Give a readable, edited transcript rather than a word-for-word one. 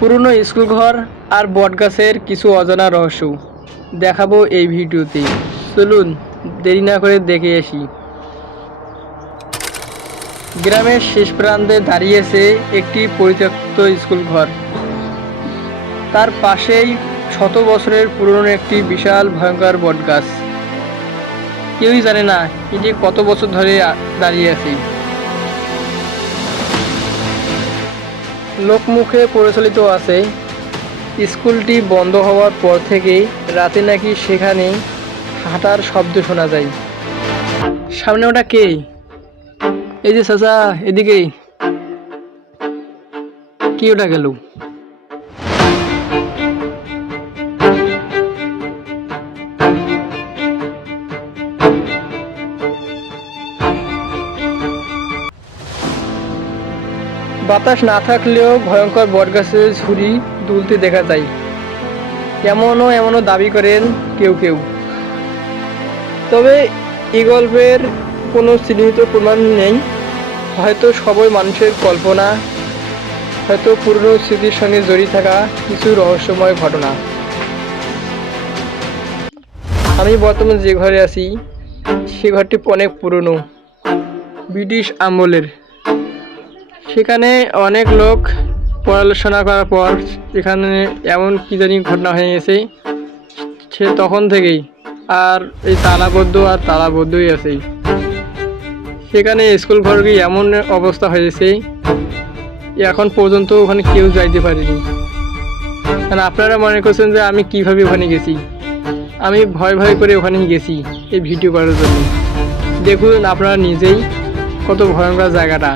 পুরনো স্কুল ঘর আর বটগাছের কিছু অজানা রহস্য দেখাবো এই ভিডিওতে। চলুন দেরি না করে দেখে আসি। গ্রামের শেষ প্রান্তে দাঁড়িয়েছে একটি পরিত্যক্ত স্কুল ঘর। তার পাশেই শত বছরের পুরনো একটি বিশাল ভয়ঙ্কর বটগাছ। কেউই জানে না এটি কত বছর ধরে দাঁড়িয়ে আছে। লোকমুখে প্রচলিত আছে স্কুলটি বন্ধ হওয়ার পর থেকে রাতে নাকি সেখানে হাঁটার শব্দ শোনা যায়। সামনে ওটা কে? এই যে চাচা, এদিকে কি ওটা গেল? বাতাস না থাকলেও ভয়ঙ্কর বটগাছের ঝুড়ি দুলতে দেখা যায়, এমনও দাবি করেন কেউ কেউ। তবে এই গল্পের কোনো চিহ্নিত প্রমাণ নেই। হয়তো সবই মানুষের কল্পনা, হয়তো পুরনো স্মৃতির সঙ্গে জড়িয়ে থাকা কিছু রহস্যময় ঘটনা। আমি বর্তমানে যে ঘরে আছি সে ঘরটি অনেক পুরনো, ব্রিটিশ আমলের। সেখানে অনেক লোক পড়াশোনা করার পর এখানে এমন কি জানি ঘটনা হয়ে গেছে, সে তখন থেকেই আর এই তালাবদ্ধই আছে। সেখানে স্কুল ঘরকে এমন অবস্থা হয়েছে এখন পর্যন্ত ওখানে কেউ যাইতে পারেনি। কারণ আপনারা মনে করছেন যে আমি কিভাবে ওখানে গেছি। আমি ভয় করে ওখানে গেছি এই ভিডিও করার জন্য। দেখুন আপনারা নিজেই কত ভয়ঙ্কর জায়গাটা।